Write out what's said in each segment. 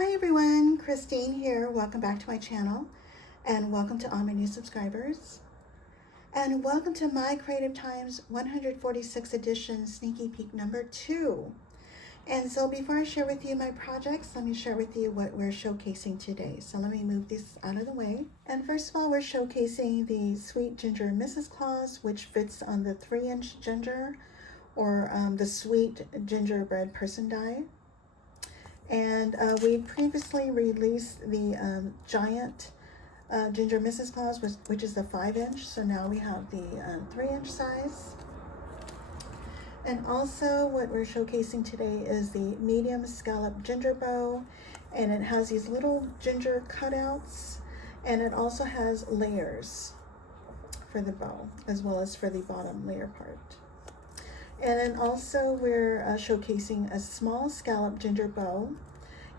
Hi everyone, Christine here. Welcome back to my channel and welcome to all my new subscribers. And welcome to my Creative Times 146 edition sneaky peek number 2. And so before I share with you my projects, let me share with you what we're showcasing today. So let me move this out of the way. And first of all, we're showcasing the Sweet Ginger Mrs. Claus, which fits on the 3-inch ginger or the Sweet Gingerbread person die. And we previously released the giant Ginger Mrs. Claus, which is the 5-inch. So now we have the 3-inch size. And also what we're showcasing today is the medium scallop ginger bow. And it has these little ginger cutouts. And it also has layers for the bow, as well as for the bottom layer part. And then also we're showcasing a small scallop ginger bow.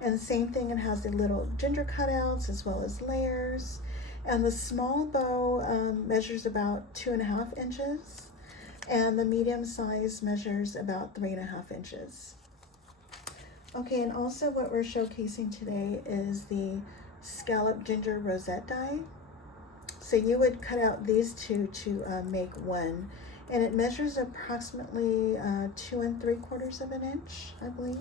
And same thing, it has the little ginger cutouts as well as layers. And the small bow measures about 2.5 inches. And the medium size measures about 3.5 inches. Okay, and also what we're showcasing today is the scallop ginger rosette die. So you would cut out these two to make one. And it measures approximately 2 3/4 inches, I believe.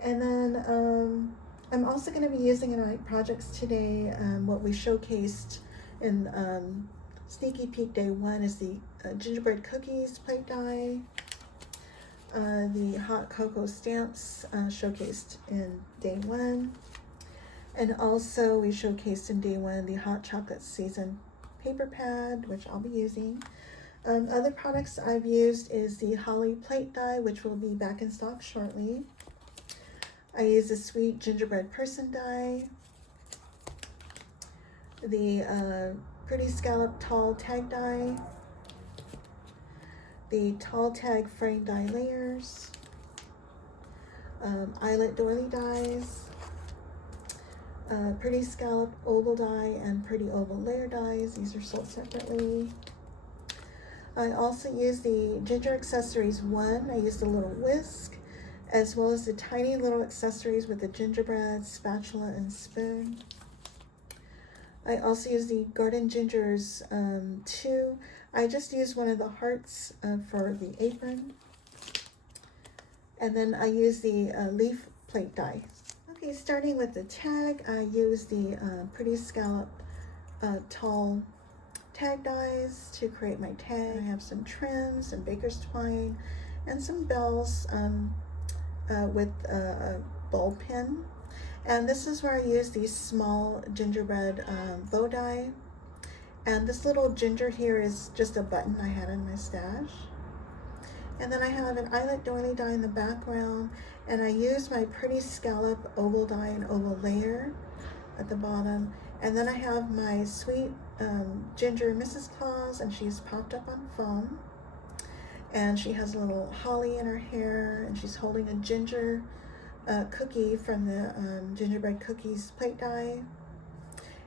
And then I'm also going to be using in my projects today what we showcased in Sneaky Peek Day 1 is the gingerbread cookies plate die, the hot cocoa stamps showcased in Day 1, and also we showcased in Day 1 the hot chocolate season paper pad, which I'll be using. Other products I've used is the holly plate die, which will be back in stock shortly. I use the Sweet Gingerbread person die, the Pretty Scallop tall tag die, the tall tag frame die layers, Eyelet Doily dies, Pretty Scallop oval die, and Pretty oval layer dies. These are sold separately. I also use the Ginger Accessories 1. I use the little whisk, as well as the tiny little accessories with the gingerbread, spatula, and spoon. I also use the Garden Gingers 2. I just use one of the hearts for the apron. And then I use the leaf plate die. Okay, starting with the tag, I use the Pretty Scallop tall tag dies to create my tag. I have some trims and baker's twine and some bells with a ball pin. And this is where I use these small gingerbread bow die. And this little ginger here is just a button I had in my stash. And then I have an Eyelet Doily die in the background, and I use my Pretty Scallop oval die and oval layer at the bottom. And then I have my Sweet Ginger Mrs. Claus, and she's popped up on foam. And she has a little holly in her hair, and she's holding a ginger cookie from the gingerbread cookies plate die.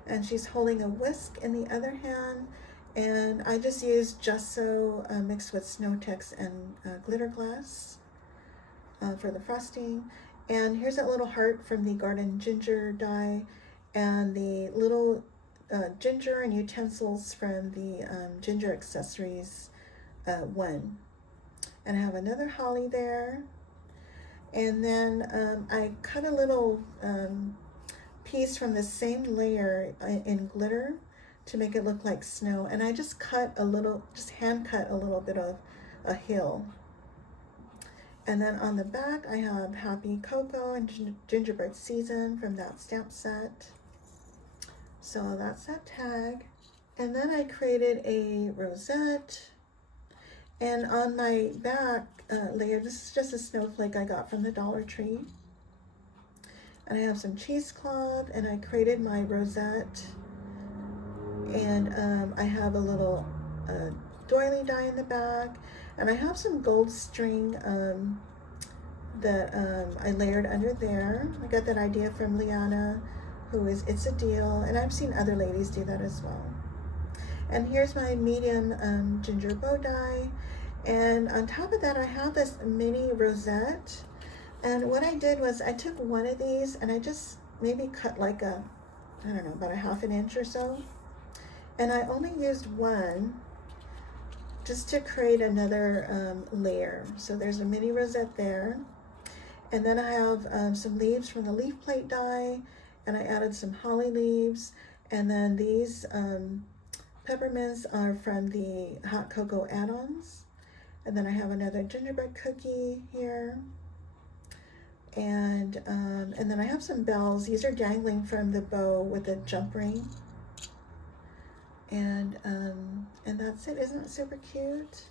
And she's holding a whisk in the other hand. And I just used gesso mixed with snow tex and glitter glass for the frosting. And here's that little heart from the Garden Ginger die, and the little ginger and utensils from the Ginger Accessories 1. And I have another holly there. And then I cut a little piece from the same layer in glitter to make it look like snow. And I just cut a little, just hand cut a little bit of a hill. And then on the back, I have Happy Cocoa and Gingerbread Season from that stamp set. So that's that tag. And then I created a rosette. And on my back layer, this is just a snowflake I got from the Dollar Tree. And I have some cheesecloth, and I created my rosette. And I have a little doily die in the back. And I have some gold string that I layered under there. I got that idea from Liana, who is It's a Deal. And I've seen other ladies do that as well. And here's my medium ginger bow die. And on top of that, I have this mini rosette And what I did was I took one of these and I just maybe cut like a, I don't know, about a 1/2 inch or so. And I only used one just to create another layer. So there's a mini rosette there. And then I have some leaves from the leaf plate die, and I added some holly leaves. And then these peppermints are from the hot cocoa add-ons. And then I have another gingerbread cookie here. And then I have some bells. These are dangling from the bow with a jump ring. And that's it. Isn't that super cute?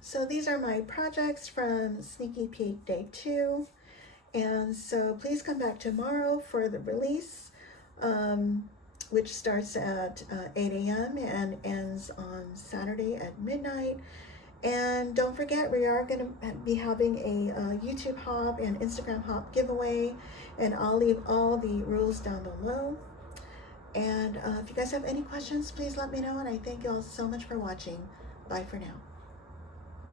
So these are my projects from Sneaky Peek Day 2. And so please come back tomorrow for the release, which starts at 8 a.m. and ends on Saturday at midnight. And don't forget, we are going to be having a YouTube Hop and Instagram Hop giveaway, and I'll leave all the rules down below. And if you guys have any questions, please let me know, and I thank you all so much for watching. Bye for now.